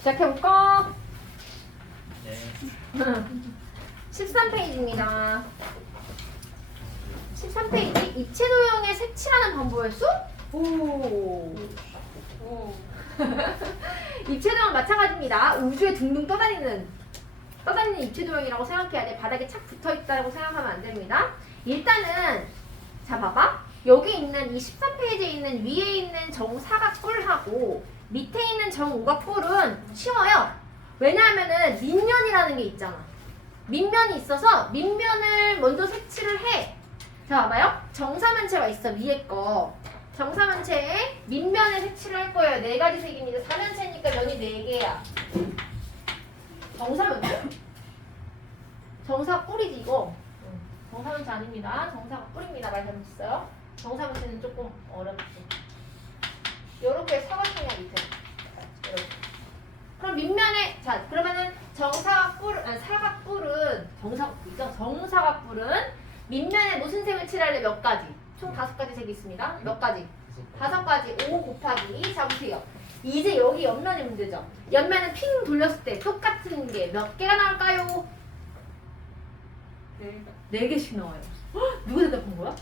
시작해볼까? 네. 13페이지입니다. 13페이지 입체 도형의 색칠하는 방법의 수? 오. 입체 도형 마찬가지입니다. 우주에 둥둥 떠다니는 입체 도형이라고 생각해야 돼. 바닥에 착 붙어있다고 생각하면 안 됩니다. 일단은 자 봐봐. 여기 있는 이 13페이지에 있는 위에 있는 정사각뿔하고 밑에 있는 정오각뿔은 쉬워요. 왜냐하면은 밑면이라는 게 있잖아. 밑면이 있어서 밑면을 먼저 색칠을 해. 자 봐봐요. 정사면체가 있어. 위에 거. 정사면체에 밑면에 색칠을 할 거예요. 네 가지 색입니다. 사면체니까 면이 4개야. 정사면체. 정사뿔이지 이거. 정사면체 아닙니다. 정사뿔입니다. 말 잘못했어요. 정사면체는 조금 어렵지. 요렇게 사각형이야 밑에. 이렇게. 그럼 밑면에 자 그러면은 사각뿔은 정사각뿔이죠. 정사각뿔은 밑면에 무슨 색을 칠할래? 몇 가지? 총 5가지 색이 있습니다. 몇 가지? 5가지. 5 곱하기 자 보세요. 이제 여기 옆면이 문제죠. 옆면은 핑 돌렸을 때 똑같은 게 몇 개가 나올까요? 4개씩 나와요. 헉, 누가 대답한 거야?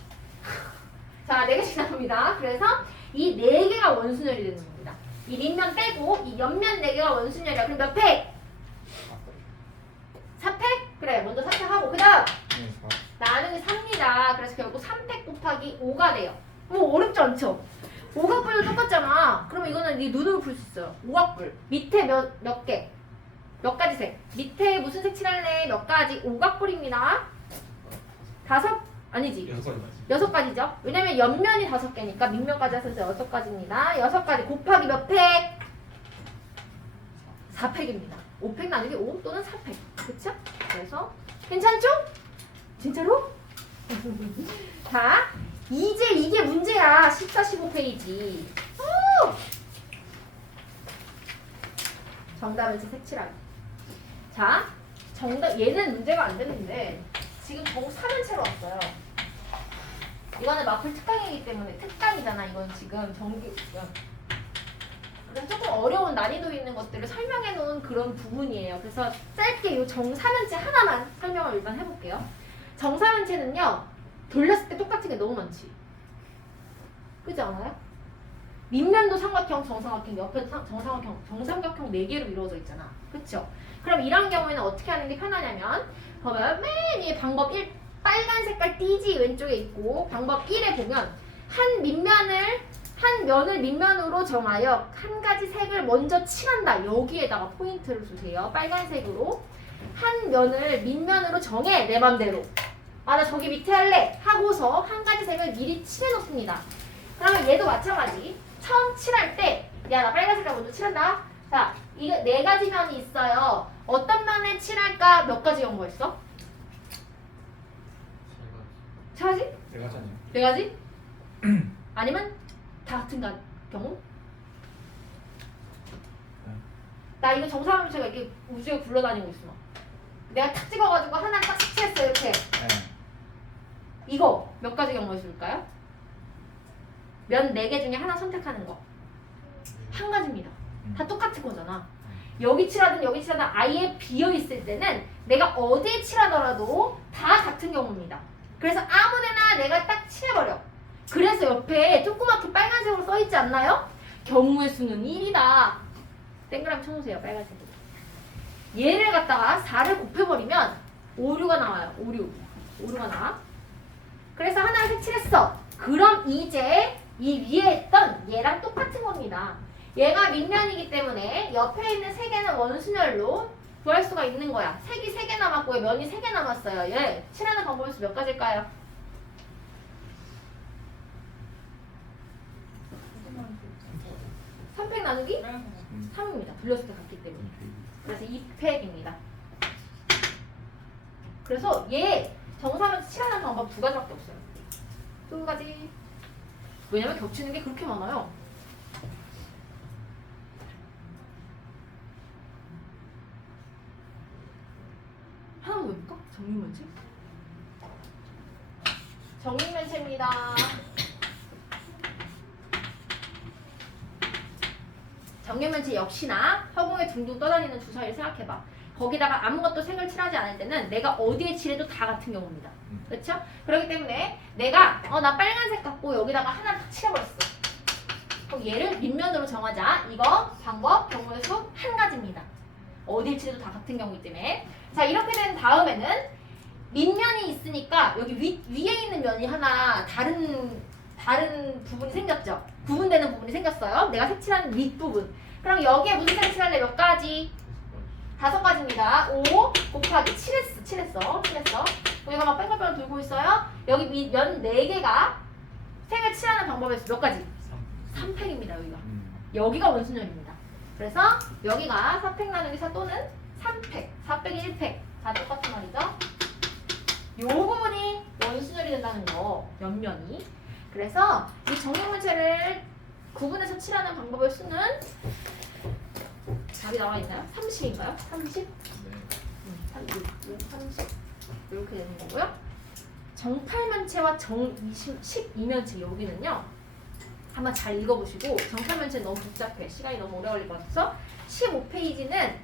자, 4개씩 나옵니다. 그래서 이 4개가 원순열이 되는 겁니다. 이 밑면 빼고 이 옆면 4개가 원순열이야. 그럼 몇 팩? 4팩? 그래, 먼저 4팩하고 그 다음 나누기 3입니다. 그래서 결국 3팩 곱하기 5가 돼요. 뭐 어렵지 않죠? 오각뿔도 똑같잖아. 그러면 이거는 네 눈으로 풀 수 있어요. 오각뿔. 밑에 몇 개? 몇 가지 색? 밑에 무슨 색 칠할래? 몇 가지? 오각뿔입니다. 5? 아니지. 6가지죠. 왜냐면 옆면이 5개니까 밑면까지 해서 6가지입니다. 6가지 곱하기 몇 팩? 4팩입니다. 5팩 나누기 5 또는 4팩. 그쵸? 그래서 괜찮죠? 진짜로? 자, 이제 이게 문제야. 14, 15페이지. 정답은 제 색칠하기. 자, 정답 얘는 문제가 안 됐는데 지금 정사면체로 왔어요. 이거는 마플 특강이기 때문에 특강이잖아. 이건 지금 정규. 그래서 조금 어려운 난이도 있는 것들을 설명해 놓은 그런 부분이에요. 그래서 짧게 이 정사면체 하나만 설명을 일단 해볼게요. 정사면체는요, 돌렸을 때 똑같은 게 너무 많지. 그렇지 않아요? 밑면도 삼각형, 정삼각형, 옆에도 정삼각형 4개로 이루어져 있잖아. 그쵸? 그럼 이런 경우에는 어떻게 하는 게 편하냐면, 보면 맨 위에 방법 1, 빨간 색깔 띠지 왼쪽에 있고, 방법 1에 보면 한 면을 밑면으로 정하여 한 가지 색을 먼저 칠한다. 여기에다가 포인트를 주세요. 빨간색으로. 한 면을 밑면으로 정해. 내 맘대로. 아, 나 저기 밑에 할래. 하고서 한 가지 색을 미리 칠해 놓습니다. 그러면 얘도 마찬가지. 처음 칠할 때, 야, 나 빨간색깔 먼저 칠한다. 자, 이거 4가지 면이 있어요. 어떤 면에 칠할까? 몇 가지 연구했어? 3가지? 4가지? 아니면 다 같은 경우? 나 이거 정사면체가 이렇게 우주에 굴러다니고 있어. 내가 탁 찍어가지고 하나 딱 색칠했어 이렇게. 이거 몇 가지 경우였을까요? 면 4개 중에 하나 선택하는 거. 한 가지입니다. 다 똑같은 거잖아. 여기 칠하든 여기 칠하든 아예 비어있을 때는 내가 어디에 칠하더라도 다 같은 경우입니다. 그래서 아무데나 내가 딱 칠해버려. 그래서 옆에 조그맣게 빨간색으로 써있지 않나요? 경우의 수는 1이다. 동그라미 쳐놓으세요. 빨간색으로. 얘를 갖다가 4를 곱해버리면 5류가 나와요. 5류가 나와. 그래서 하나를 색칠했어. 그럼 이제 이 위에 했던 얘랑 똑같은 겁니다. 얘가 밑면이기 때문에 옆에 있는 3개는 원순열로 구할 수가 있는 거야. 색이 3개 남았고 면이 3개 남았어요. 얘 칠하는 방법이 몇 가지일까요? 선팩 나누기? 3입니다. 돌렸을 때 같기 때문에. 그래서 2팩입니다. 그래서 얘 정사면체 칠하는 방법 2가지밖에 없어요. 2가지. 왜냐면 겹치는 게 그렇게 많아요. 하나만 더 해볼까? 정육면체? 정육면체입니다. 정육면체 역시나 허공에 둥둥 떠다니는 주사위를 생각해봐. 거기다가 아무것도 색을 칠하지 않을 때는 내가 어디에 칠해도 다 같은 경우입니다. 그렇죠? 그렇기 때문에 내가 나 빨간색 갖고 여기다가 하나 딱 칠해버렸어. 그럼 얘를 밑면으로 정하자. 이거 방법 경우의 수 한 가지입니다. 어디에 칠해도 다 같은 경우이기 때문에. 자, 이렇게 된 다음에는 밑면이 있으니까 여기 위에 있는 면이 하나 다른 부분이 생겼죠. 구분되는 부분이 생겼어요. 내가 색칠하는 윗부분. 그럼 여기에 무슨 색을 칠할래? 몇 가지? 5가지입니다. 5 곱하기 7했어. 우리가 막 뺑글뺑글 돌고 있어요. 여기 면 4개가 색을 칠하는 방법에서 몇 가지? 3팩입니다. 여기가 원순열입니다. 그래서 여기가 4팩 나누기 4 또는 3팩, 4 빼기 1팩 다 똑같은 말이죠. 요 부분이 원순열이 된다는 거, 옆면이. 그래서 이 정육면체를 구분해서 칠하는 방법의 수는 답이 나와 있나요? 30인가요? 30? 네. 30 이렇게 되는 거고요. 정팔면체와 정12면체 여기는요. 한번 잘 읽어보시고 정팔면체 너무 복잡해. 시간이 너무 오래 걸릴 것 같아서 15페이지는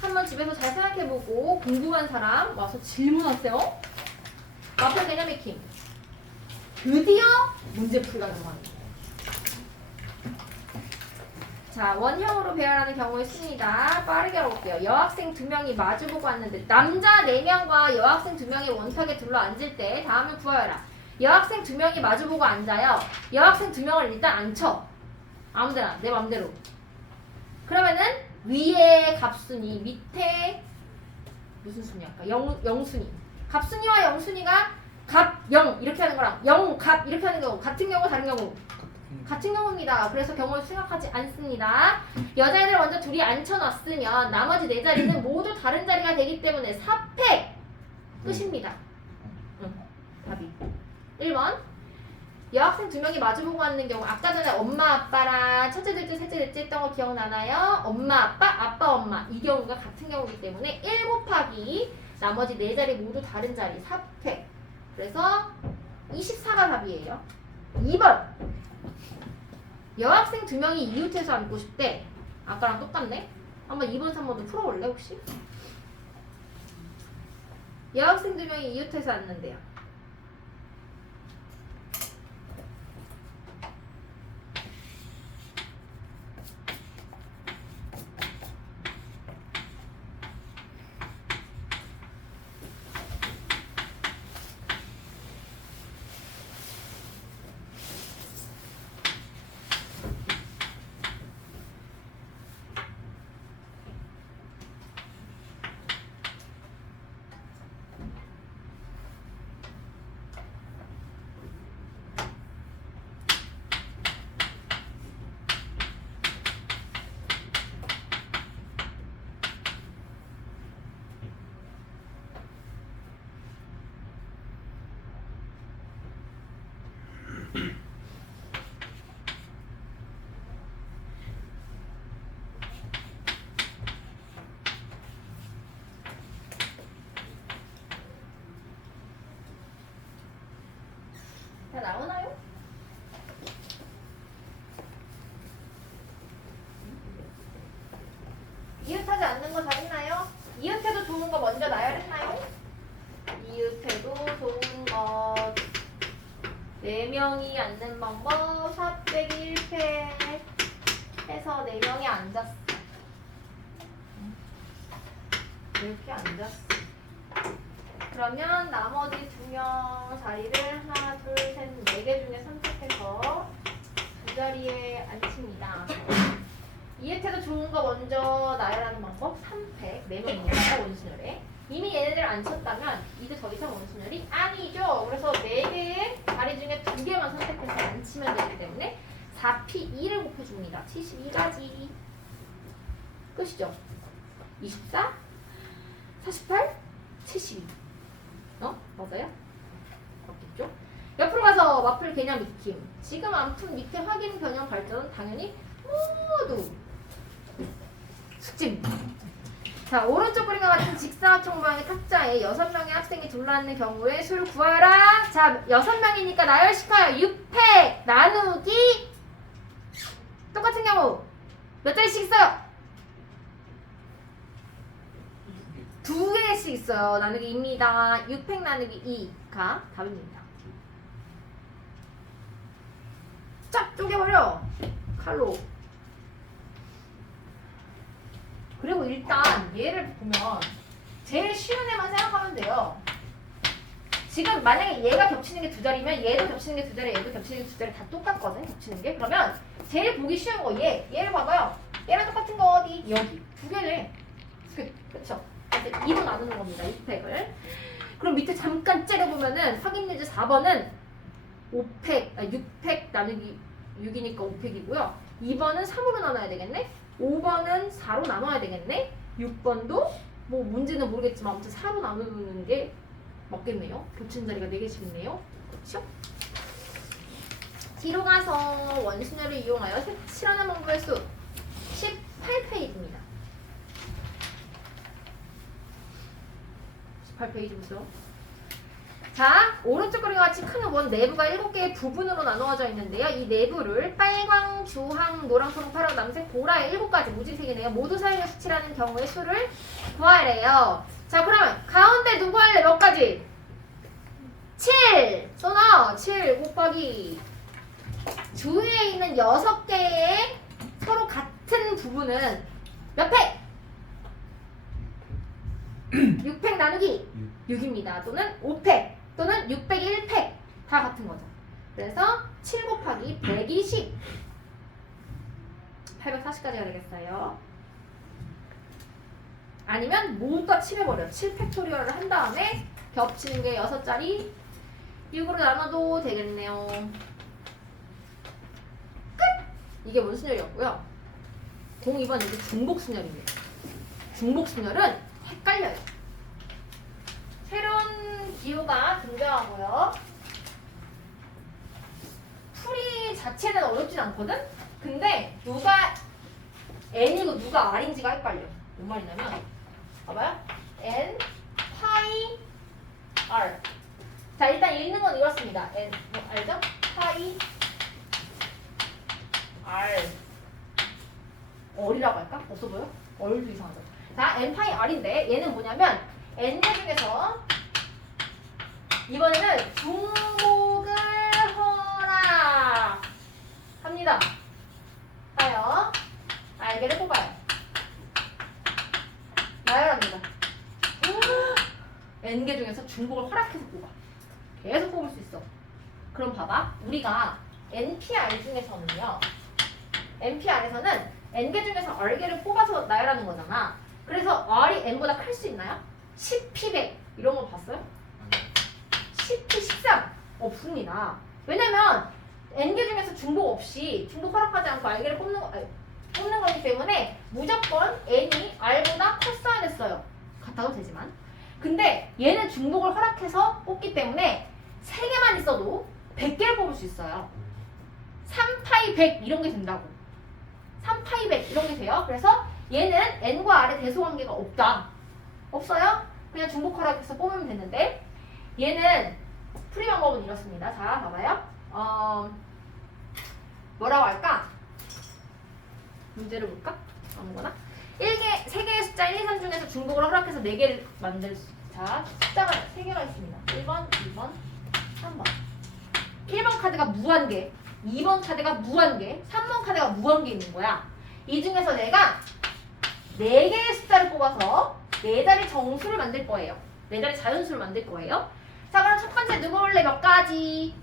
한번 집에서 잘 생각해보고 궁금한 사람 와서 질문하세요. 마플 개념 해킹. 드디어 문제 풀이가 넘어갑니다. 자, 원형으로 배열하는 경우의 수입니다. 빠르게 알아볼게요. 여학생 2명이 마주보고 왔는데 남자 4명과 여학생 2명이 원탁에 둘러앉을 때 다음을 구하여라. 여학생 2명이 마주보고 앉아요. 여학생 2명을 일단 앉혀. 아무데나 내 맘대로. 그러면은 위에 갑순이, 밑에 무슨 순이랄까? 영순이. 갑순이와 영순이가 갑, 영 이렇게 하는 거랑 영, 갑 이렇게 하는 경우 같은 경우 다른 경우 같은 경우입니다. 그래서 경우를 생각하지 않습니다. 여자애들 먼저 둘이 앉혀놨으면 나머지 4자리는 모두 다른 자리가 되기 때문에 4팩 끝입니다. 답이 1번 여학생 2명이 마주보고 앉는 경우 아까 전에 엄마 아빠랑 첫째 둘째 셋째 넷째 했던 거 기억나나요? 엄마 아빠 아빠 엄마 이 경우가 같은 경우이기 때문에 1 곱하기 나머지 4자리 모두 다른 자리 4팩. 그래서 24가 답이에요. 2번 여학생 2명이 이웃에서 앉고 싶대. 아까랑 똑같네. 한번 2번 3번도 풀어볼래 혹시? 여학생 2명이 이웃에서 앉는데요. 다 나오나요? 이웃하지 않는 거 다 있나요? 이웃해도 좋은 거 먼저 나열했나요? 이웃해도 좋은 것 4명이 앉는 방법 4 빼기 1팩 해서 4명이 앉았어. 이렇게 앉았어. 그러면 나머지 2명 자리를 하나, 둘, 셋, 4개 중에 선택해서 두 자리에 앉힙니다. 이해태도 좋은 거 먼저 나열하는 방법 3팩 4명입니다. 원순열에. 이미 얘네들 앉혔다면 이제 더 이상 원순열이 아니죠. 그래서 4개의 자리 중에 2개만 선택해서 앉히면 되기 때문에 4P2를 곱해줍니다. 72가지. 끝이죠. 24, 48, 72. 맞아요? 맞겠죠? 옆으로 가서 마플 개념 익힘. 지금 안 푼 밑에 확인 변형 발전은 당연히 모두 숙제입니다. 자, 오른쪽 그림과 같은 직사각형 모양의 탁자에 6명의 학생이 둘러앉는 경우에 수를 구하라. 자, 6명이니까 나열시켜요. 6팩 나누기 똑같은 경우 몇 자리씩 있어요? 2개씩 있어요. 나누기 2입니다. 6팩 나누기 2가 답입니다. 쫙 쪼개버려. 칼로. 그리고 일단 얘를 보면 제일 쉬운 애만 생각하면 돼요. 지금 만약에 얘가 겹치는 게 2자리면 얘도 겹치는 게 2자리, 얘도 겹치는 게 2자리 다 똑같거든. 겹치는 게. 그러면 제일 보기 쉬운 거 얘를 봐봐요. 얘랑 똑같은 거 어디? 여기. 2개네. 그쵸? 이제 2로 나누는 겁니다. 6팩을. 그럼 밑에 잠깐 째려보면은 확인 예제 4번은 6팩 나누기 6이니까 5팩이고요. 2번은 3으로 나눠야 되겠네? 5번은 4로 나눠야 되겠네? 6번도 뭐 문제는 모르겠지만 아무튼 4로 나누는 게 맞겠네요. 겹치는 자리가 4개씩 있네요. 그렇죠? 뒤로 가서 원순열을 이용하여 색칠하는 방법의 수 18페이지입니다. 18페이지부터. 자, 오른쪽 그림과 같이 큰 원 내부가 7개의 부분으로 나누어져 있는데요. 이 내부를 빨강, 주황, 노랑, 초록, 파랑, 남색, 보라 7가지 무지색이네요. 모두 사용해 색칠하는 경우의 수를 구하래요. 자, 그러면 가운데 누구 할래? 몇 가지? 7! 써놔! 7 곱하기 주위에 있는 6개의 서로 같은 부분은 몇 팩? 6팩 나누기 6입니다. 또는 5팩 또는 600이 1팩 다 같은 거죠. 그래서 7 곱하기 120 840까지가 되겠어요. 아니면 모두 다 칠해버려요. 7팩토리얼을 한 다음에 겹치는 게 6자리 6으로 나눠도 되겠네요. 끝! 이게 원순열이었고요. 02번 이제 중복순열입니다. 중복순열은 헷갈려요. 새로운 기호가 등장하고요. 풀이 자체는 어렵진 않거든? 근데 누가 n이고 누가 r인지가 헷갈려. 뭔 말이냐면 봐봐요. n, 파이, r. 자, 일단 읽는 건 이렇습니다. n, 알죠? 파이, r. 얼이라고 할까? 없어 보여? 얼도 이상하죠. 자, n 파이 r인데 얘는 뭐냐면 n개 중에서 이번에는 중복을 허락합니다. 하여 알개를 뽑아요. 나열합니다. n개 중에서 중복을 허락해서 뽑아. 계속 뽑을 수 있어. 그럼 봐봐. 우리가 NPR 중에서는요. NPR에서는 n개 중에서 r개를 뽑아서 나열하는 거잖아. 그래서 r이 n보다 클 수 있나요? 10p100 이런 거 봤어요? 10p13 없습니다. 왜냐면 n개 중에서 중복 없이 중복 허락하지 않고 r개를 뽑는 거기 때문에 무조건 n이 r보다 컸어야 됐어요. 같아도 되지만. 근데 얘는 중복을 허락해서 뽑기 때문에 3개만 있어도 100개를 뽑을 수 있어요. 3파이 100 이런 게 된다고. 3파이 100 이런 게 돼요. 그래서 얘는 n과 r의 대소관계가 없다. 없어요? 그냥 중복 허락해서 뽑으면 되는데 얘는 풀이 방법은 이렇습니다. 자, 봐봐요. 뭐라고 할까? 문제를 볼까? 아무거나. 3개의 숫자 1, 2, 3 중에서 중복을 허락해서 4개를 만들 수. 자, 숫자가 3개가 있습니다. 1번, 2번, 3번. 1번 카드가 무한개, 2번 카드가 무한개, 3번 카드가 무한개 있는 거야. 이 중에서 내가 4개의 숫자를 뽑아서 4자리 정수를 만들 거예요. 4자리 자연수를 만들 거예요. 자, 그럼 첫 번째 누구 올래 몇 가지?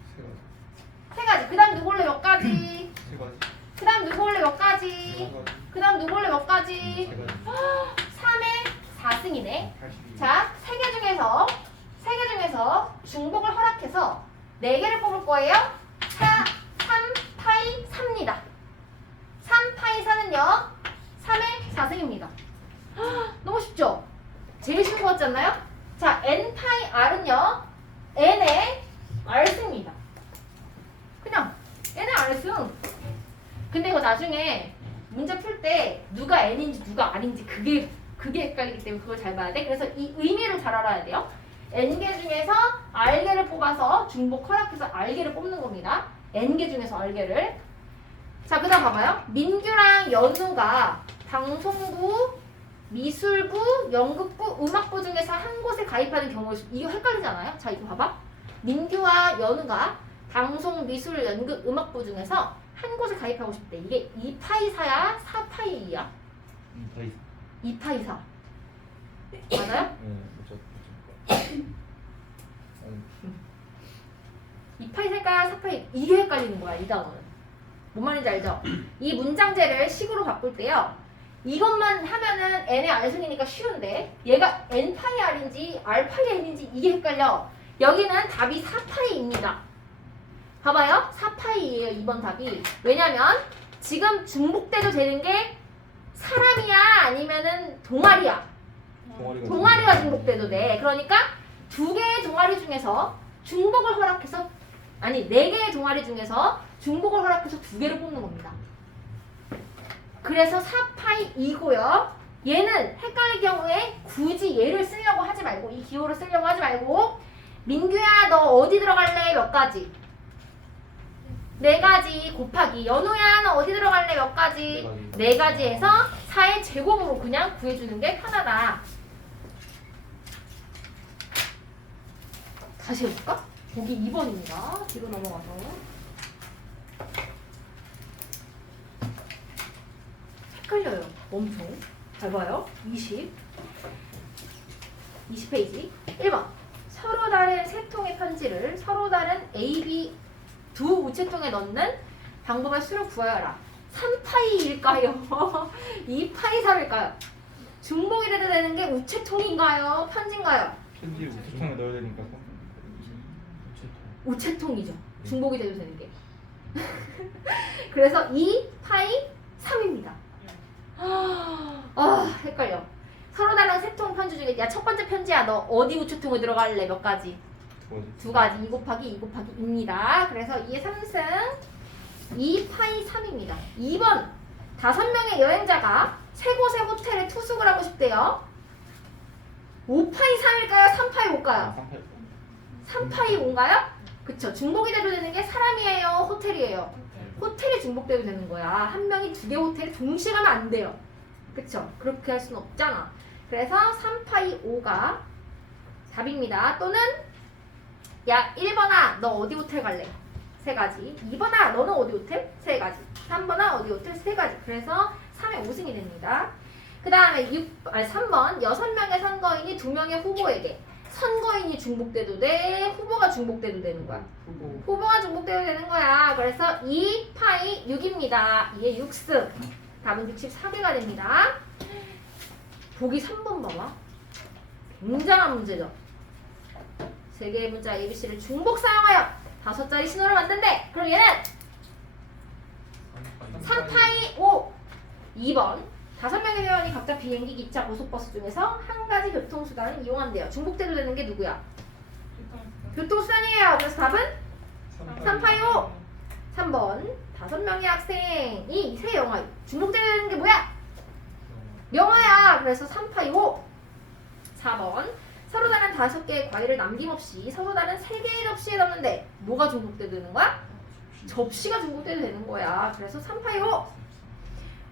3가지. 그 다음 누구 올래 몇 가지? 3가지. 그 다음 누구 올래 몇 가지? 그 다음 누구 올래 몇 가지? 3의 4승이네. 자, 3개 중에서 중복을 허락해서 4개를 뽑을 거예요. 3파이 4입니다. 3파이 4는요. 3의 4승입니다. 너무 쉽죠? 제일 쉬운 거 같지 않나요? 자, n파이 r은요. n의 r승입니다. 그냥 n의 r승. 근데 이거 나중에 문제 풀 때 누가 n인지 누가 r인지 그게 헷갈리기 때문에 그걸 잘 봐야 돼. 그래서 이 의미를 잘 알아야 돼요. n개 중에서 r개를 뽑아서 중복 허락해서 r개를 뽑는 겁니다. n개 중에서 r개를. 자, 그 다음 봐봐요. 민규랑 연우가 방송부, 미술부, 연극부, 음악부 중에서 한 곳에 가입하는 경우, 이거 헷갈리지 않아요? 자, 이거 봐봐. 민규와 연우가 방송, 미술, 연극, 음악부 중에서 한 곳에 가입하고 싶대. 이게 2파이4야? 4파이2야? 2파이4. 맞아요? 네, 2파이4일까 4파이, 이게 헷갈리는 거야, 이 단어는. 뭔 말인지 알죠? 이 문장제를 식으로 바꿀 때요. 이것만 하면은 n의 r승이니까 쉬운데 얘가 n파이 r인지 r파이 n인지 이게 헷갈려. 여기는 답이 4파이입니다. 봐봐요. 4파이예요. 2번 답이. 왜냐면 지금 중복돼도 되는 게 사람이야 아니면은 동아리야. 동아리가 중복돼도 돼. 그러니까 두 개의 동아리 중에서 중복을 허락해서 아니 4개의 동아리 중에서 중복을 허락해서 2개를 뽑는 겁니다. 그래서 4파이이고요. 얘는 헷갈릴 경우에 굳이 얘를 쓰려고 하지 말고 이 기호를 쓰려고 하지 말고 민규야 너 어디 들어갈래? 몇 가지? 4가지 곱하기 연우야 너 어디 들어갈래? 몇 가지? 4가지에서 4의 제곱으로 그냥 구해주는 게 편하다. 다시 해볼까? 보기 2번입니다. 뒤로 넘어가서 헷갈려요. 엄청. 잘 봐요. 20페이지 1번 서로 다른 세 통의 편지를 서로 다른 A, B 두 우체통에 넣는 방법의 수를 구하여라. 3파이일까요? 2파이3일까요? 중복이 돼도 되는 게 우체통인가요? 편지인가요? 편지 우체통에 넣어야 되니까 우체통이죠. 중복이 돼도 되는 게. 그래서 2파이3입니다. 아, 헷갈려. 서로 다른 세 통 편지 중에 야, 첫 번째 편지야. 너 어디 우체통에 들어갈래? 몇 가지? 2가지. 2 곱하기 2 곱하기 2입니다. 그래서 2의 3승 2파이3입니다. 2번 5명의 여행자가 세 곳의 호텔에 투숙을 하고 싶대요. 5파이3일까요? 3파이5일까요? 3파이5인가요? 그쵸. 중복이 돼도 되는 게 사람이에요? 호텔이에요? 호텔이 중복돼도 되는 거야. 한 명이 2개 호텔에 동시에 가면 안 돼요. 그쵸? 그렇게 할 수는 없잖아. 그래서 3파이5가 답입니다. 또는 야 1번아 너 어디 호텔 갈래? 3가지. 2번아 너는 어디 호텔? 3가지. 3번아 어디 호텔? 3가지. 그래서 3의 5승이 됩니다. 그 다음에 3번 6명의 선거인이 2명의 후보에게 선거인이 중복돼도 돼? 후보가 중복돼도 되는 거야? 후보가 중복돼도 되는 거야. 그래서 2파이 6입니다. 2의 6승. 답은 64개가 됩니다. 보기 3번 봐봐. 굉장한 문제죠. 3개의 문자 ABC를 중복 사용하여 5자리 신호를 만든대. 그럼 얘는 3파이 5. 2번 5명의 회원이 각자 비행기, 기차, 고속버스 중에서 한 가지 교통수단을 이용한대요. 중복돼도 되는 게 누구야? 교통수단이에요. 그래서 답은 3파이 5. 3번 5명의 학생이 새 영화. 중복돼도 되는 게 뭐야? 영화야. 그래서 3파이 5. 4번 서로 다른 5개의 과일을 남김없이 서로 다른 3개의 접시에 넣는데 뭐가 중복돼도 되는 거야? 접시가 중복돼도 되는 거야. 그래서 3파이 5.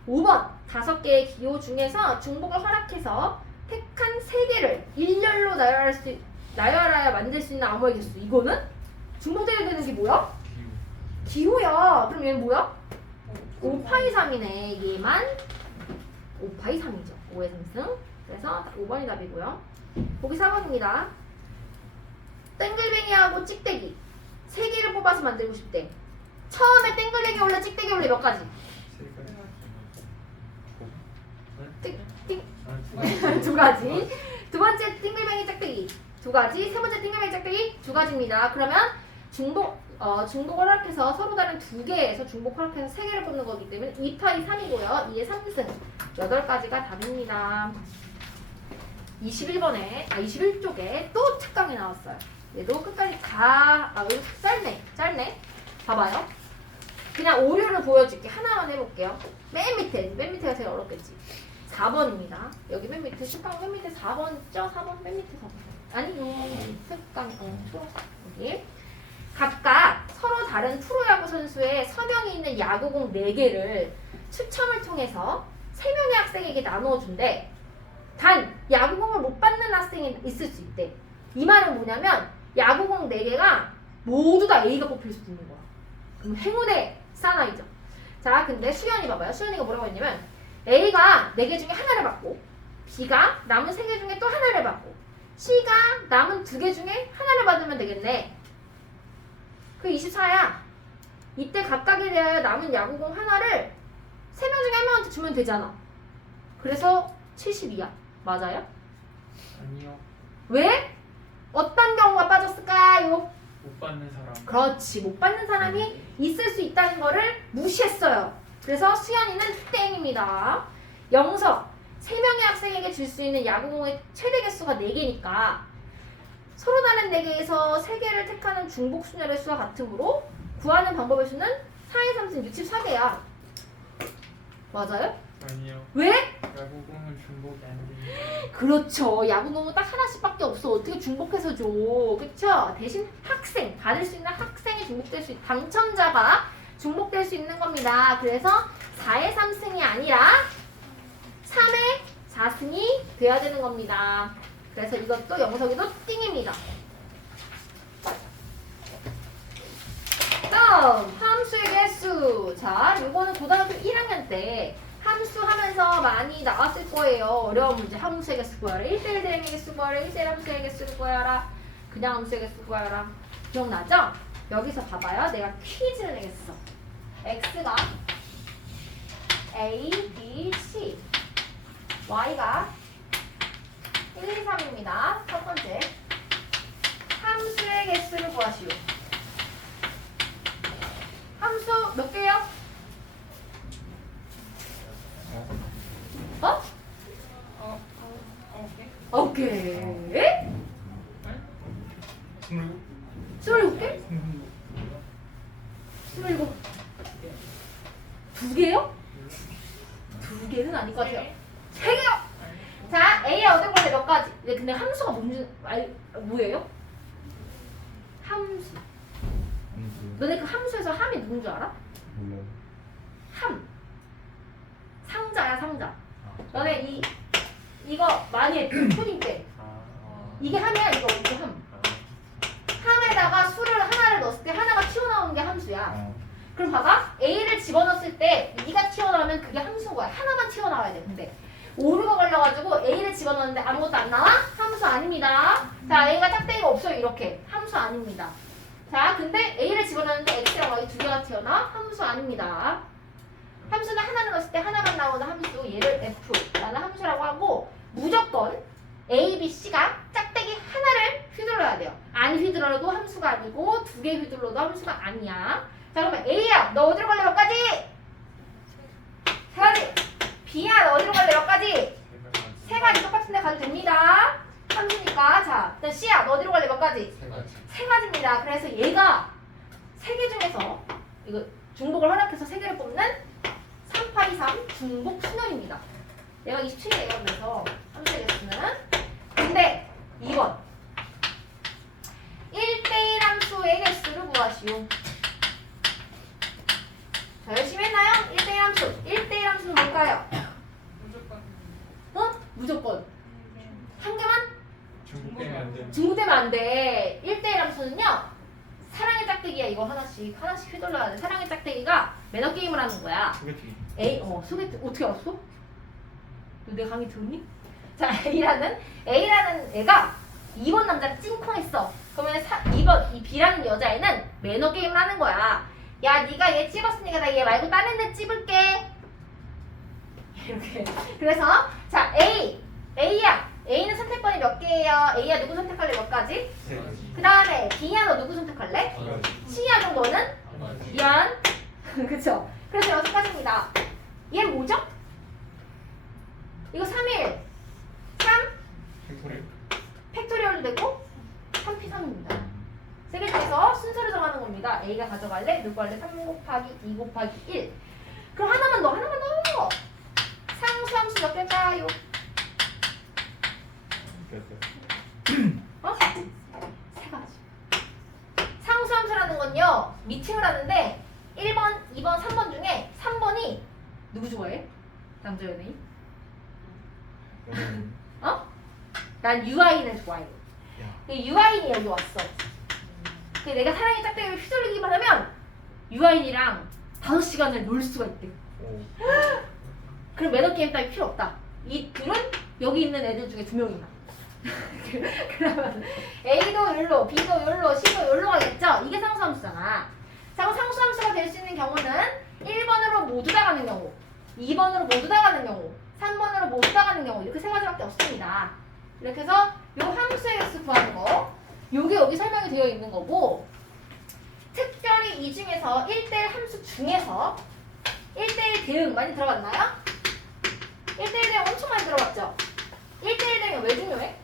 5번 5개의 기호 중에서 중복을 허락해서 택한 3개를 일렬로 나열하여 만들 수 있는 암호의 개수. 이거는 중복돼야 되는 게 뭐야? 기호야. 그럼 얘는 뭐야? 5파이3이네. 얘만 5파이3이죠. 5의 3승. 그래서 5번이 답이고요. 보기 4번입니다. 땡글뱅이하고 찍대기 3개를 뽑아서 만들고 싶대. 처음에 땡글뱅이 올래 찍대기 올래 몇 가지? 2가지. 두 번째 띵글뱅이 짝대기 2가지. 세 번째 띵글뱅이 짝대기 2가지입니다. 그러면 중복 허락해서 서로 다른 2개에서 중복 허락해서 3개를 뽑는 거기 때문에 2파이 3이고요. 2의 3승 8가지가 답입니다. 21쪽에 또 특강이 나왔어요. 얘도 끝까지 여기 짧네. 봐봐요. 그냥 오류를 보여줄게. 하나만 해볼게요. 맨 밑에가 제일 어렵겠지. 4번입니다. 여기 맨 밑에 특강 맨 밑에 4번 있죠? 4번 맨 밑에 4번. 아니요. 특강 초록색 여기. 각각 서로 다른 프로야구 선수의 서명이 있는 야구공 4개를 추첨을 통해서 3명의 학생에게 나누어 준대. 단 야구공을 못 받는 학생이 있을 수 있대. 이 말은 뭐냐면 야구공 4개가 모두 다 A가 뽑힐 수도 있는 거야. 그럼 행운의 사나이죠. 자, 근데 수연이 봐봐요. 수연이가 뭐라고 했냐면 A가 4개 중에 하나를 받고 B가 남은 3개 중에 또 하나를 받고 C가 남은 2개 중에 하나를 받으면 되겠네. 그 24야. 이때 각각에 대하여 남은 야구공 하나를 3명 중에 한 명한테 주면 되잖아. 그래서 72야. 맞아요? 아니요. 왜? 어떤 경우가 빠졌을까요? 못 받는 사람. 그렇지. 못 받는 사람이 있을 수 있다는 거를 무시했어요. 그래서 수연이는 땡입니다. 영석. 3명의 학생에게 줄 수 있는 야구공의 최대 개수가 4개니까 서로 다른 4개에서 3개를 택하는 중복 순열의 수와 같으므로 구하는 방법의 수는 4의 3승 64개야. 맞아요? 아니요. 왜? 야구공은 중복이 안 됩니다. 그렇죠. 야구공은 딱 하나씩밖에 없어. 어떻게 중복해서 줘. 그쵸? 대신 학생, 받을 수 있는 학생이 중복될 수 있는 당첨자가 중복될 수 있는 겁니다. 그래서 4의 3승이 아니라 3의 4승이 돼야 되는 겁니다. 그래서 이것도 영석이도 띵입니다. 다음 함수의 개수. 자, 요거는 고등학교 1학년 때 함수 하면서 많이 나왔을 거예요. 어려운 문제. 함수의 개수 구하라. 1대1 대응의 개수 구하라. 1대1 함수의 개수를 구하라. 그냥 함수의 개수 구하라. 기억나죠? 여기서 봐봐요. 내가 퀴즈를 내겠어. x가 a, b, c y가 1, 2, 3입니다. 첫 번째 함수의 개수를 구하시오. 함수 몇 개요? 어? 오케이. 27개? 27. 2개요? 2개는 아닐 것 같아요. 3개요! 자, A의 얻은 걸레 몇 가지? 근데 함수가 뭔지 뭐예요? 함수. 너네 그 함수에서 함이 누군 줄 알아? 몰라요. 함. 상자야, 상자. 너네 이거 많이 했지? 초딩 때. 이게 함이야, 이거 함. 함에다가 수를 하나를 넣었을 때 하나가 튀어나오는 게 함수야. 그럼 봐봐. A를 집어넣었을 때 2가 튀어나오면 그게 함수인 거야. 하나만 튀어나와야 돼. 근데 오류가 걸려가지고 A를 집어넣었는데 아무것도 안 나와? 함수 아닙니다. 자, A가 짝대기가 없어요. 이렇게. 함수 아닙니다. 자, 근데 A를 집어넣었는데 X랑 Y 2개가 튀어나와? 함수 아닙니다. 함수는 하나를 넣었을 때 하나만 나오는 함수, 얘를 F라는 함수라고 하고 무조건 A, B, C가 짝대기 하나를 휘둘러야 돼요. 안 휘둘러도 함수가 아니고 2개 휘둘러도 함수가 아니야. 자, 그러면 A야, 너 어디로 갈래? 몇 가지? 3가지. B야, 너 어디로 갈래? 몇 가지? 3가지 똑같은 데 가도 됩니다. 함수니까. 자, 일단 C야, 너 어디로 갈래? 몇 가지? 3가지입니다. 그래서 얘가 3개 중에서 이거 중복을 허락해서 3개를 뽑는 3823 중복 순열입니다. 얘가 27이에요. 그래서 함수의 개수는. 근데 2번 1대1 함수의 개수를 구하시오. 자, 열심히 했나요? 1대1 함수. 1대1 함수는 뭘까요? 무조건. 어? 무조건. 한 개만? 중복되면 안 돼. 중복되면 안 돼. 1대1 함수는요. 사랑의 짝대기야. 이거 하나씩 휘둘러야 돼. 사랑의 짝대기가 매너 게임을 하는 거야. 소개팅. 소개팅 어떻게 알았어? 너 내 강의 들었니? 자, A라는 애가 2번 남자 찡콩했어. 그러면 2번 이 B라는 여자애는 매너 게임을 하는 거야. 야, 네가 얘 찝었으니까 나 얘 말고 다른 데 찝을게. 이렇게. 그래서 자, A야. A는 선택권이 몇 개예요? A야, 누구 선택할래? 몇 가지? 3가지. 그 다음에 B야, 너 누구 선택할래? 2가지. C야, 너 너는? 미안. 그쵸? 그래서 6가지입니다. 얘는 뭐죠? 이거 3일 3 팩토리. 팩토리얼도 되고 3P3입니다. 세 개 중에서 순서를 정하는 겁니다. A가 가져갈래? 누구 할래? 3 곱하기 2 곱하기 1. 그럼 하나만 넣어. 상수함수 몇 개일까요? 됐어요. 어? 3가지. 상수함수라는 건요. 미팅을 하는데 1번, 2번, 3번 중에 3번이 누구 좋아해? 남자 연예인? 연예인. 어? 난 유아인을 좋아해. 유아인이 여기 왔어. 내가 사랑의 짝대기를 휘둘리기만 하면 유아인이랑 5시간을 놀 수가 있대. 오. 그럼 매너게임 따위 필요 없다. 이 둘은 여기 있는 애들 중에 2명이나. 그러면 A도 욜로, B도 욜로, C도 욜로 가겠죠? 이게 상수함수잖아. 자, 그럼 상수함수가 될 수 있는 경우는 1번으로 모두 다 가는 경우, 2번으로 모두 다 가는 경우, 3번으로 모두 다 가는 경우 이렇게 세 가지밖에 없습니다. 이렇게 해서 요 함수의 개수 구하는 거 요게 여기 설명이 되어 있는 거고 특별히 이 중에서 1대1 함수 중에서 1대1 대응 많이 들어봤나요? 1대1 대응 엄청 많이 들어봤죠? 1대1 대응이 왜 중요해?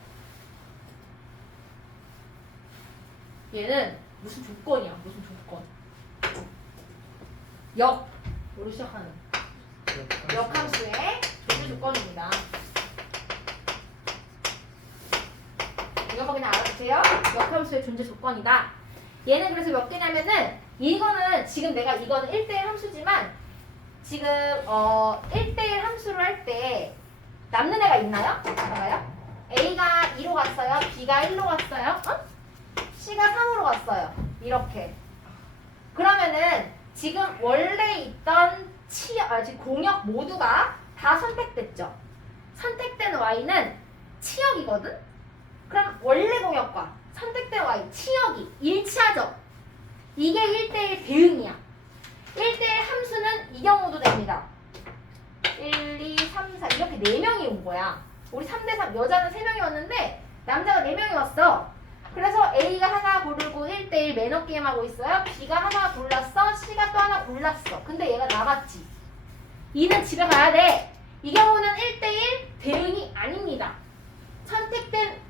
얘는 무슨 조건이야? 무슨 조건? 역으로 시작하는 역함수의 존재 조건입니다. 이거 그냥 알아두세요. 역함수의 존재 조건이다. 얘는 그래서 몇 개냐면은 이거는 지금 내가 이거는 1대1 함수지만 지금 1대1 함수를 할 때 남는 애가 있나요? 봐봐요. A가 2로 갔어요. B가 1로 갔어요. C가 3으로 갔어요. 이렇게. 그러면은 지금 원래 있던 지금 공역 모두가 다 선택됐죠. 선택된 Y는 치역이거든. 그럼 원래 공역과 선택된 Y 치역이 일치하죠. 이게 1대1 대응이야. 1대1 함수는 이 경우도 됩니다. 1, 2, 3, 4 이렇게 4명이 온 거야. 우리 3대3 여자는 3명이 왔는데 남자가 4명이 왔어. 그래서 A가 하나 고르고 1대1 매너 게임 하고 있어요. B가 하나 골랐어. C가 또 하나 골랐어. 근데 얘가 나갔지. 2는 집에 가야 돼. 이 경우는 1대1 대응이 아닙니다. 선택된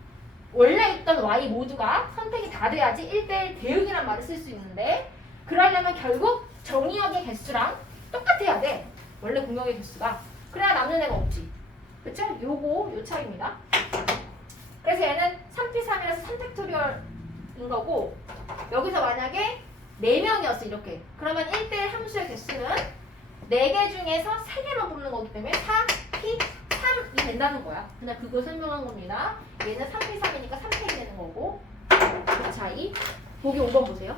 원래 있던 Y 모두가 선택이 다 돼야지 1대1 대응이란 말을 쓸 수 있는데 그러려면 결국 정의역의 개수랑 똑같아야 돼. 원래 공역의 개수가. 그래야 남는 애가 없지. 그쵸? 요 차이입니다. 그래서 얘는 3p3이라서 3팩토리얼인 거고 여기서 만약에 4명이었어 이렇게. 그러면 1대1 함수의 개수는 4개 중에서 3개만 뽑는 거기 때문에 4p 3이 된다는 거야. 그냥 그거 설명한 겁니다. 얘는 3p3이니까 3팩이 되는 거고 그 차이. 보기 5번 보세요.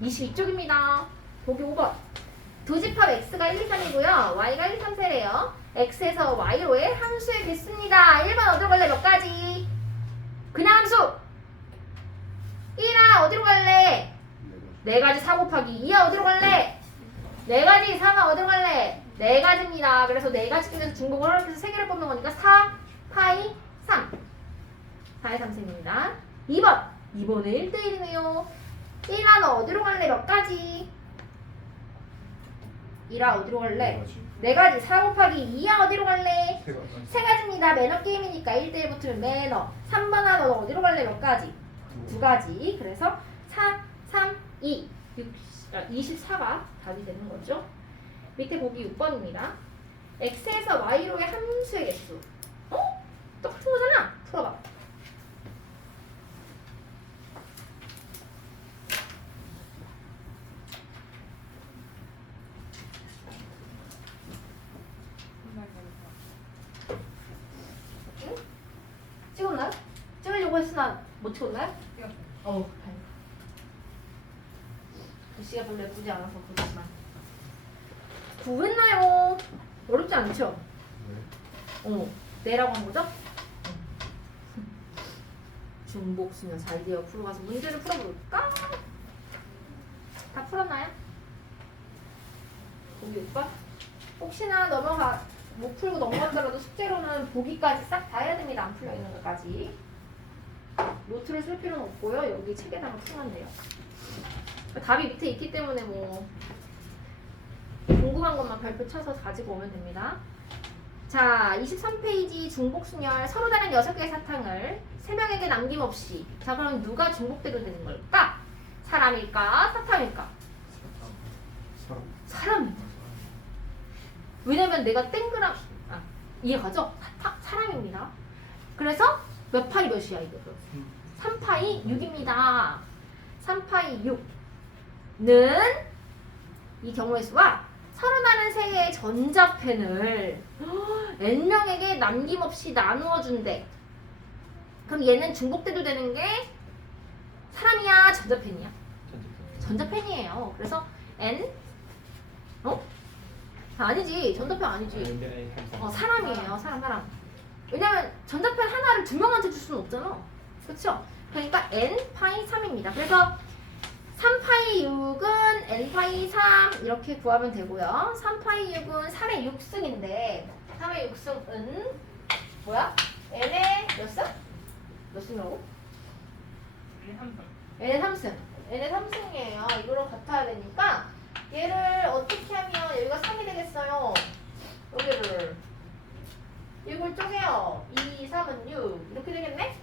22쪽입니다. 보기 5번. 두 집합 x가 1, 2, 3이고요. y가 1, 2, 3, 4래요. x에서 y로의 함수의 개수입니다. 1번 어디로 갈래? 몇 가지? 그냥 함수. 1아 어디로 갈래? 4가지 4 곱하기 2아 어디로 갈래? 4가지 3아 어디로 갈래? 4가지입니다. 그래서 4가지 중에서 중복을 허락해서 3개를 뽑는 거니까 4, 파이, 3. 4의 3셈입니다. 2번. 2번은 1대1이네요. 1아 너 어디로 갈래? 몇 가지? 1아 어디로 갈래? 4가지 4 곱하기 2아 어디로 갈래? 3가지입니다. 매너 게임이니까 1대1 붙으면 매너. 3번아 너 어디로 갈래? 몇 가지? 2가지. 그래서 4, 3, 2, 24가 답이 되는 거죠. 밑에 보기 6번입니다. x에서 y로의 함수의 개수. 똑같은 거잖아. 풀어봐. 응? 찍었나요? 찍으려고 했으나 못 찍었나요? 다행이다. 글씨가 별로 예쁘지 않아서 그렇지만 구했나요? 어렵지 않죠? 네라고 한 거죠? 중복수면 잘 되어 풀어가서 문제를 풀어볼까? 다 풀었나요? 보기 6번? 혹시나 못 풀고 넘어가더라도 숙제로는 보기까지 싹 다 해야 됩니다. 안 풀려있는 것까지. 노트를 쓸 필요는 없고요. 여기 책에다가 풀면 돼요. 답이 밑에 있기 때문에 뭐 궁금한 것만 별표 쳐서 가지고 오면 됩니다. 자, 23페이지 중복순열 서로 다른 6개의 사탕을 3명에게 남김없이. 자, 그럼 누가 중복대로 되는 걸까? 사람일까? 사탕일까? 사람이다. 왜냐면 내가 땡그랑 이해가죠? 사람입니다. 그래서 몇 파이 몇이야 이거? 3파이 6입니다. 3파이 6. 이 경우의 수와 서로 다른 세 개의 전자펜을 n명에게 남김없이 나누어 준대. 그럼 얘는 중복돼도 되는 게 사람이야, 전자펜이야? 전자펜이에요. 그래서 n 아니지, 전자펜 아니지. 사람이에요, 사람. 왜냐면 전자펜 하나를 두 명한테 줄 수는 없잖아. 그렇죠? 그러니까 n 파이 3입니다. 그래서 3파이 6은 n파이 3 이렇게 구하면 되고요. 3파이 6은 3의 6승인데 3의 6승은 뭐야? n의 몇 승? 몇 승이라고? n의 3승. n의 3승이에요. 이거랑 같아야 되니까 얘를 어떻게 하면 여기가 3이 되겠어요? 여기를 6을 쪼개요. 2, 3은 6 이렇게 되겠네?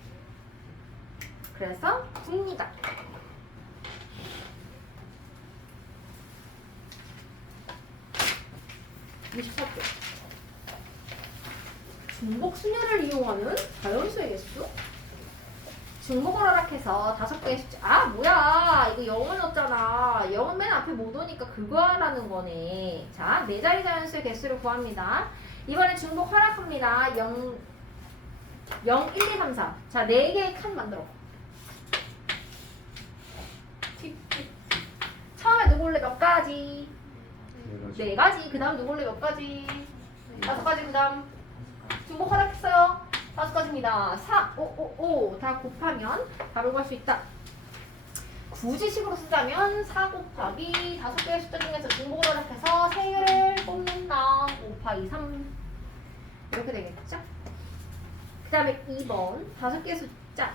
그래서 9입니다. 중복 순열을 이용하는 자연수의 개수? 중복을 허락해서 5개의 숫자. 아 뭐야, 이거 0을 넣었잖아. 0은 맨 앞에 못 오니까 그거 하라는 거네. 자, 4자리 자연수의 개수를 구합니다. 이번에 중복 허락합니다. 0, 1, 2, 3, 4. 자, 4개의 칸 만들어. 처음에 누구 올래 몇 가지? 4가지. 그 다음 누구 올래 몇 가지? 5가지. 그 다음 중복 허락했어요. 5가지입니다. 4, 5 다 곱하면 답을 구할 수 있다. 굳이 식으로 쓰자면 4 곱하기 5개의 숫자 중에서 중복을 허락해서 3개를 뽑는다. 5 파이 3 이렇게 되겠죠? 그 다음에 2번 5개의 숫자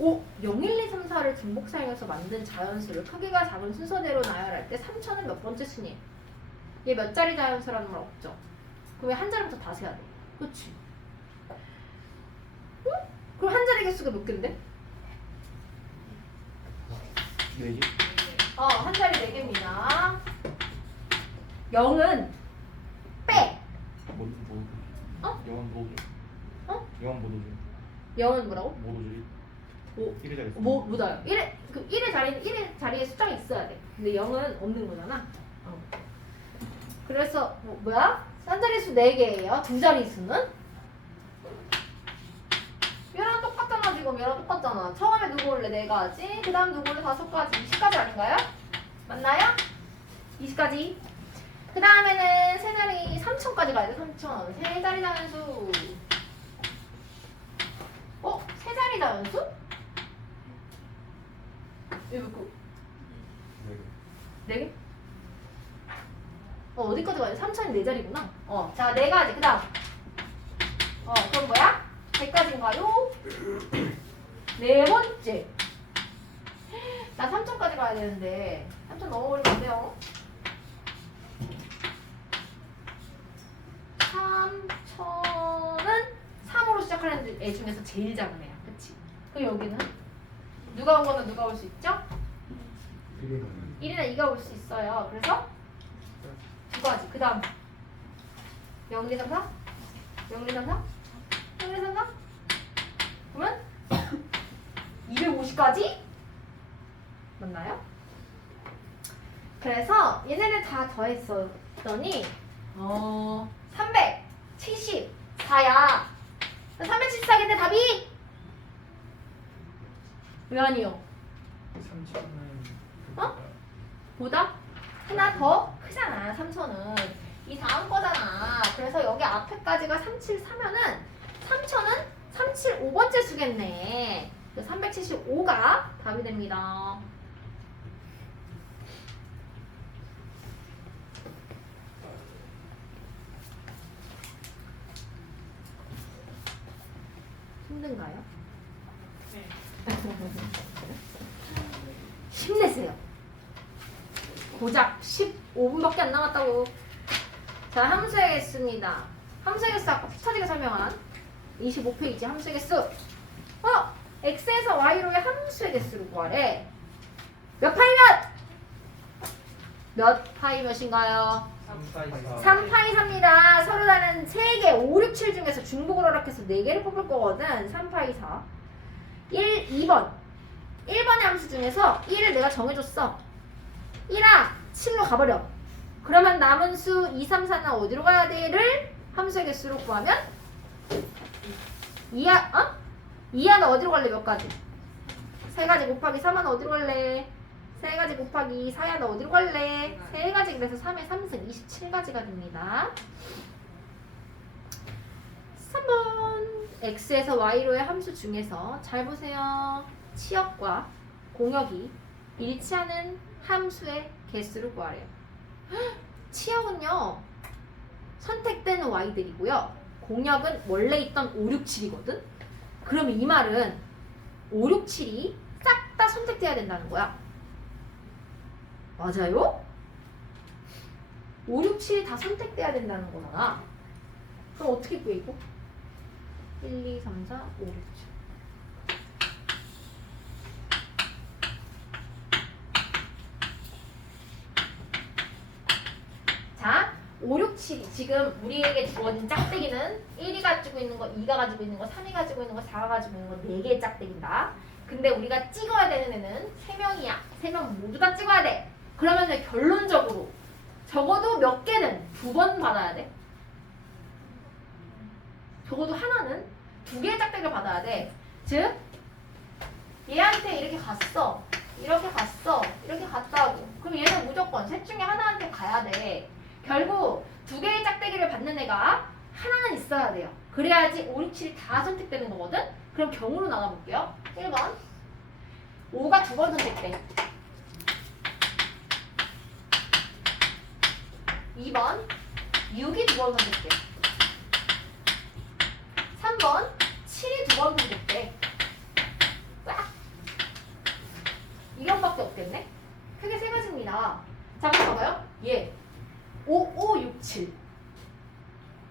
0, 1, 2, 3, 4를 중복 사용해서 만든 자연수를 크기가 작은 순서대로 나열할 때 3천은 몇 번째 순위예요? 얘 몇 자리 자연수라는 말 없죠? 그럼 왜 한 자리부터 다 세야 돼? 그치? 응? 그럼 한 자리 개수가 몇 개인데? 4개? 한 자리 4개입니다. 0은 빼! 뭐? 어? 영원 못 오죠. 어? 영원 못 오죠. 0은 뭐라고? 못 오죠. 뭐? 1의 자리. 못 와요. 1의 자리에 숫자가 있어야 돼. 근데 0은 없는 거잖아. 그래서 뭐야? 한 자리 수 4개예요. 두 자리 수는? 얘랑 똑같잖아. 지금 얘랑 똑같잖아. 처음에 누구 올래? 4가지. 그 다음 누구 올래? 5가지. 20가지 아닌가요? 맞나요? 20가지. 그 다음에는 세 자리 3천까지 가야 돼. 3천. 세 자리 자연수. 세 자리 자연수? 이거 4개? 어디까지 가야 돼? 3천이 4자리구나. 자, 4가지. 그 다음. 그럼 뭐야? 100가지인가요? 네 번째. 나 3천까지 가야 되는데 3천 넘어버리면 안 돼요. 3천은 3으로 시작하는 애 중에서 제일 작은 애야. 그치? 그럼 여기는? 누가 온 거는 누가 올 수 있죠? 1이나 2가 올 수 있어요. 그래서 2가지. 그 다음 0, 2, 3, 4? 0, 2, 3, 4? 0, 2, 3, 4? 그러면 250까지? 맞나요? 그래서 얘네를 다 더했었더니 374야. 374인데 답이 왜 아니요? 3천은 보다 하나 더 크잖아. 3천은 이 다음 거잖아. 그래서 여기 앞에까지가 374면은 3천은 375번째 수겠네. 375가 답이 됩니다. 힘든가요? 네. 힘내세요. 고작 15분밖에 안 남았다고. 자, 함수의 개수입니다. 함수의 개수 아까 피터지게 설명한 25페이지 함수의 개수. x에서 y로의 함수의 개수를 구하래. 몇 파이몇? 몇 파이 몇인가요? 3파이 3입니다. 서로 다른 3개, 5, 6, 7 중에서 중복을 허락해서 4개를 뽑을 거거든. 3파이 4. 1, 2번. 1번의 함수 중에서 1을 내가 정해줬어. 1아 7로 가버려. 그러면 남은 수 2, 3, 4는 어디로 가야 돼?를 함수의 개수로 구하면 2하는 어디로 갈래? 몇 가지? 3가지 곱하기 3하는 어디로 갈래? 3가지 곱하기 4하는 어디로 갈래? 3가지. 그래서 3의 3승 27가지가 됩니다. 3번 x에서 y로의 함수 중에서 잘 보세요. 치역과 공역이 일치하는 함수의 개수를 구하래요. 치역은요 선택되는 y들이고요, 공역은 원래 있던 5, 6, 7이거든. 그럼 이 말은 5, 6, 7이 싹 다 선택돼야 된다는 거야. 맞아요? 5, 6, 7이 다 선택돼야 된다는 거잖아. 그럼 어떻게 구해 이거? 1, 2, 3, 4, 5, 6, 7. 자, 5, 6, 7이 지금 우리에게 주어진 짝대기는 1이 가지고 있는 거, 2가 가지고 있는 거, 3이 가지고 있는 거, 4가 가지고 있는 거 4개의 짝대기다. 근데 우리가 찍어야 되는 애는 3명이야. 3명 모두 다 찍어야 돼. 그러면 이제 결론적으로 적어도 몇 개는 2번 받아야 돼. 적어도 하나는 2개의 짝대기를 받아야 돼. 즉 얘한테 이렇게 갔어. 이렇게 갔어. 이렇게 갔다고. 그럼 얘는 무조건 셋 중에 하나한테 가야 돼. 결국 2개의 짝대기를 받는 애가 하나는 있어야 돼요. 그래야지 5, 6, 7이 다 선택되는 거거든. 그럼 경우로 나가볼게요. 1번 5가 2번 선택돼. 2번 6이 2번 선택돼. 3번 7이 2번 선택돼. 꽉! 이형밖에 없겠네? 크게 세 가지입니다. 자, 한번 봐봐요. 얘 5, 5, 6, 7.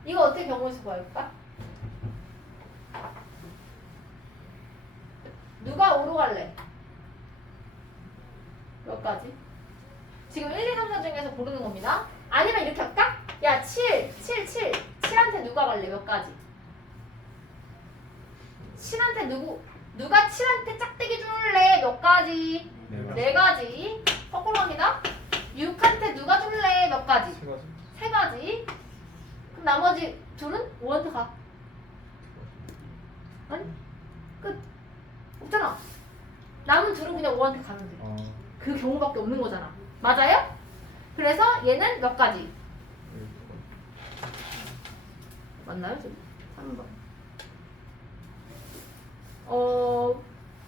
이거 어떻게 경우에서 구할까? 누가 5로 갈래? 몇 가지? 지금 1, 2, 3, 4 중에서 고르는 겁니다. 아니면 이렇게 할까? 야, 7, 7, 7. 7한테 누가 갈래? 몇 가지? 7한테 누가 7한테 짝대기 줄래? 몇 가지? 네 가지. 거꾸로 합니다. 6한테 누가 줄래? 몇 가지? 세 가지. 그럼 나머지 둘은 5한테 가. 아니? 끝. 없잖아. 남은 둘은 그냥 5한테 가면 돼. 그 경우밖에 없는 거잖아. 맞아요? 그래서 얘는 몇 가지? 맞나요? 지금? 3번.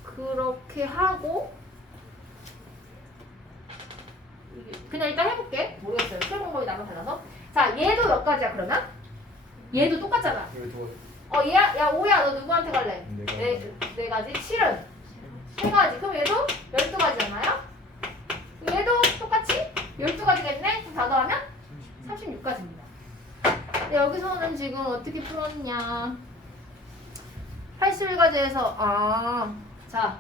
그렇게 하고 그냥 일단 해볼게. 모르겠어요. 수행 방법이 나랑 달라서. 자, 얘도 몇 가지야 그러면? 얘도 똑같잖아. 얘야, 야 5야 너 누구한테 갈래? 네 가지. 7은 3가지. 그럼 얘도 12가지잖아요? 얘도 똑같이 12가지겠네? 그럼 다 더하면 36가지입니다. 여기서는 지금 어떻게 풀었냐? 81가지에서 자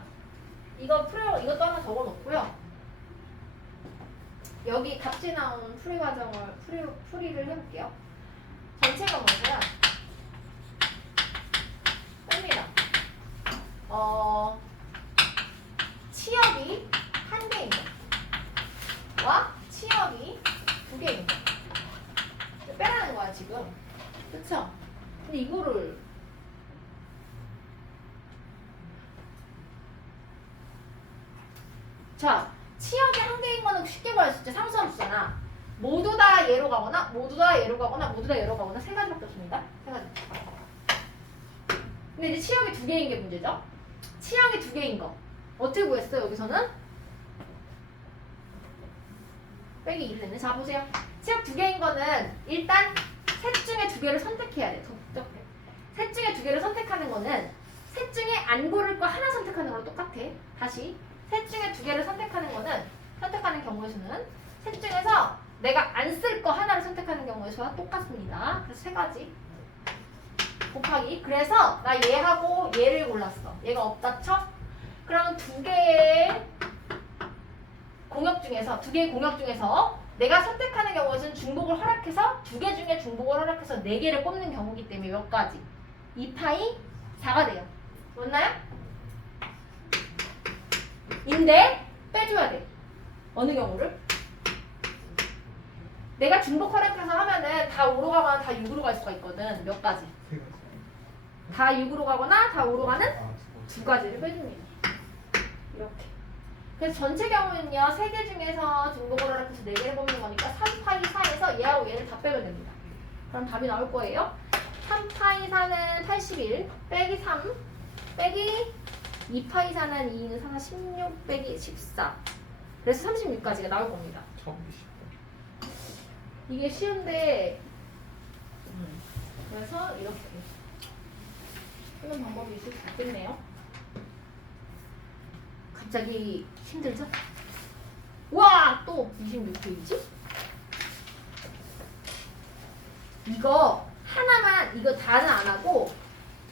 이것도 하나 적어 놓고요. 여기 값이 나오는 풀이 과정을 풀이를 해볼게요. 전체가 뭐냐면 뺍니다. 치역이 1개인 거와 치역이 2개인 거. 빼라는 거야 지금. 그쵸? 근데 이거를 자, 치역이 1개인 거는 쉽게 구할 수 있죠. 상수함수잖아. 모두 다 얘로 가거나 모두 다 얘로 가거나 모두 다 얘로 가거나 세 가지밖에 없습니다. 세 가지. 근데 이제 치역이 2개인 게 문제죠. 치역이 2개인 거 어떻게 구했어요? 여기서는 빼기 1을 했네. 자, 보세요. 치역 2개인 거는 일단 셋 중에 2개를 선택해야 돼. 셋 중에 2개를 선택하는 거는 셋 중에 안 고를 거 하나 선택하는 거랑 똑같아. 다시 셋 중에 2개를 선택하는 거는 선택하는 경우의 수는 셋 중에서 내가 안 쓸 거 하나를 선택하는 경우의 수와 똑같습니다. 그래서 3가지 곱하기. 그래서 나 얘하고 얘를 골랐어. 얘가 없다 쳐? 그럼 2개의 공역 중에서 내가 선택하는 경우의 수는 중복을 허락해서 2개 중에 중복을 허락해서 4개를 뽑는 경우이기 때문에 몇 가지? 2파이 4가 돼요. 맞나요? 인데 빼줘야 돼. 어느 경우를? 내가 중복 혈액해서 하면은 다 5로 가거나 다 6으로 갈 수가 있거든. 몇 가지? 세 가지. 다 6으로 가거나 다 5로 가는 아, 두 가지를 빼줍니다. 이렇게. 그래서 전체 경우는요, 3개 중에서 중복으로 혈액해서 4개를 뽑는 거니까 3파이 4에서 얘하고 얘를 다 빼면 됩니다. 그럼 답이 나올 거예요. 3파이 4는 81 빼기 3 빼기 2파이 4는 2는 4, 16 빼기 14. 그래서 36까지가 나올 겁니다. 처음 쉽다. 이게 쉬운데 그래서 이렇게 이런 방법이 있을 수 있겠네요. 갑자기 힘들죠? 와! 또 26페이지? 이거 하나만 이거 다는 안 하고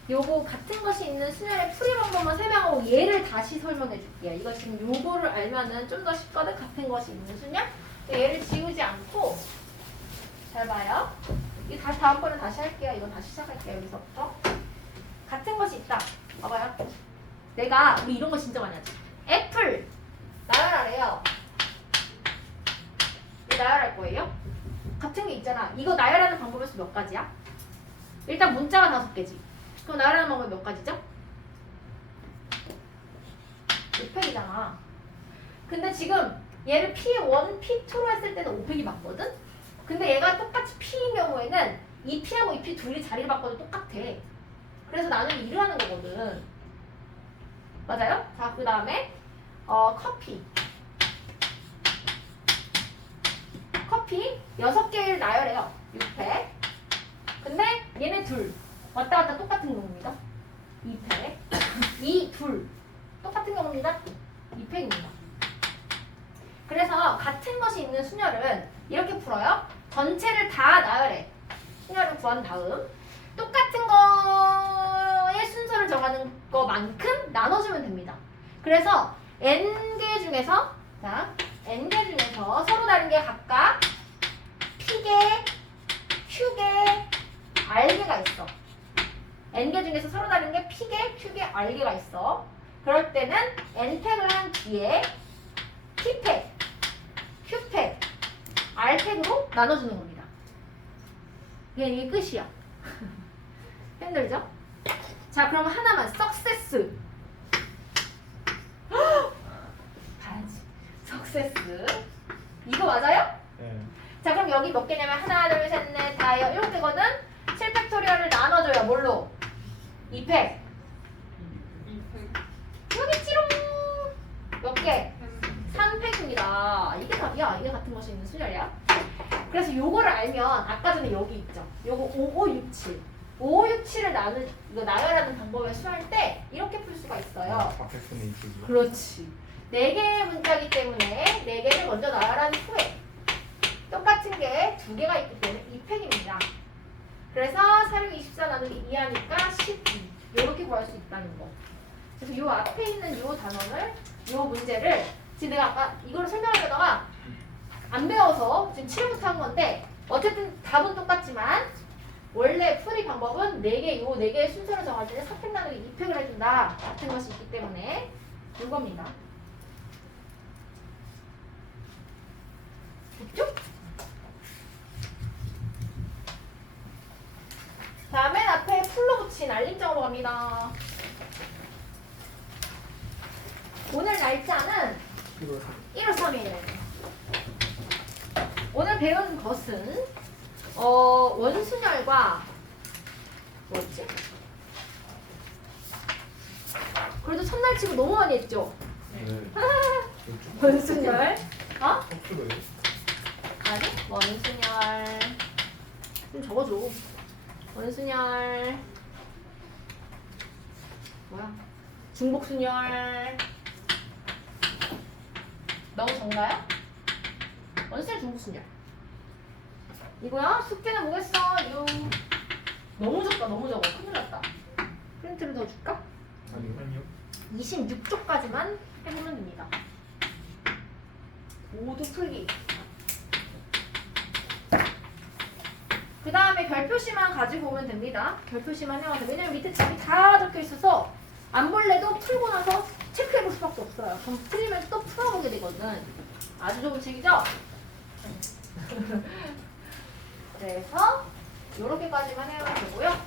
요거 같은 것이 있는 순열의 풀이 방법만 설명하고 얘를 다시 설명해 줄게요. 이거 지금 요거를 알면은 좀 더 쉽거든. 같은 것이 있는 순열. 얘를 지우지 않고 잘 봐요. 이거 다시 다음번에 다시 할게요. 이건 다시 시작할게요. 여기서부터. 같은 것이 있다. 봐봐요. 내가 우리 이런 거 진짜 많이 하지. 애플 나열하래요. 이거 나열할 거예요. 같은 게 있잖아. 이거 나열하는 방법에서 몇 가지야? 일단 문자가 5개지. 그럼 나열하는 방법이 몇 가지죠? 5팩이잖아. 근데 지금 얘를 P1, P2로 했을 때는 5팩이 맞거든? 근데 얘가 똑같이 P인 경우에는 이 P하고 이 P 둘이 자리를 바꿔도 똑같아. 그래서 나는 2를 하는 거거든. 맞아요? 자, 그 다음에 커피. 커피 6개를 나열해요. 6팩. 근데 얘네 둘 왔다 갔다 똑같은 경우입니다. 2팩. 이 둘 똑같은 경우입니다. 2팩입니다. 그래서 같은 것이 있는 순열은 이렇게 풀어요. 전체를 다 나열해. 순열을 구한 다음 똑같은 거의 순서를 정하는 거만큼 나눠주면 됩니다. 그래서 n개 중에서 자 n개 중에서 서로 다른 게 각각 p개, q개, r개가 있어. n개 중에서 서로 다른 게 p개, q개, r개가 있어. 그럴 때는 n팩을 한 뒤에 p팩, q팩, r팩으로 나눠주는 겁니다. 이게 끝이야. 힘들죠? 자, 그럼 하나만 석세스. 봐야지. 석세스. 이거 맞아요? 네. 자, 그럼 여기 몇 개냐면 하나, 둘, 셋, 넷, 다여 7개거든? 7팩토리얼을 나눠줘요. 뭘로? 2팩. 여기 있지롱. 몇 개? 3팩입니다. 이게 답이야. 이게 같은 것이 있는 순열이야. 그래서 요거를 알면 아까 전에 여기 있죠. 요거 5567. 5567을 이거 나열하는 방법을 수할 때 이렇게 풀 수가 있어요. 밖에 쓰는 이쪽이. 그렇지. 4개의 문자이기 때문에 4개를 먼저 나열한 후에 똑같은 게 2개가 있기 때문에 2팩입니다. 그래서 4, 6, 24 나누기 2 하니까 12. 이렇게 구할 수 있다는 거. 그래서 요 앞에 있는 요 단원을, 요 문제를 지금 내가 아까 이거를 설명하려다가 안 배워서 지금 7부터 한 건데 어쨌든 답은 똑같지만 원래 풀이 방법은 4개, 요 4개의 순서를 정할 때는 4팩 나누기 2팩을 해준다 같은 것이 있기 때문에 이겁니다. 됐죠? 자, 맨 앞에 풀로 붙인 알림장으로 갑니다. 오늘 날짜는 1월 3일. 오늘 배운 것은 원순열과 뭐였지? 그래도 첫날 치고 너무 많이 했죠? 네. 원순열. 어? kop수로요? 아니, 원순열. 좀 적어줘. 원순열. 뭐야? 중복순열. 너무 적나요? 원순열, 중복순열. 이거야? 숙제는 뭐겠어? 너무 적다, 너무 적어. 큰일 났다. 프린트를 더 줄까? 아니요. 26쪽까지만 해보면 됩니다. 모두 풀기. 그 다음에 별표시만 가지고 오면 됩니다. 별표시만 해와서. 왜냐면 밑에 답이 다 적혀 있어서 안 볼래도 풀고 나서 체크해볼 수밖에 없어요. 그럼 풀리면 또 풀어보게 되거든. 아주 좋은 책이죠? 그래서 요렇게까지만 해야 되고요.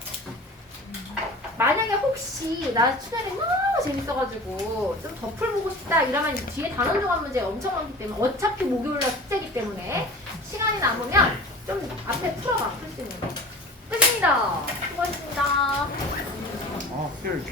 만약에 혹시 나 수련이 너무 재밌어가지고 좀 더 풀보고 싶다 이러면 뒤에 단원 종합 문제 엄청 많기 때문에 어차피 목요일날 숙제이기 때문에 시간이 남으면 좀 앞에 풀어봐. 풀 수 있는 거. 끝입니다. 수고하셨습니다. 아, 술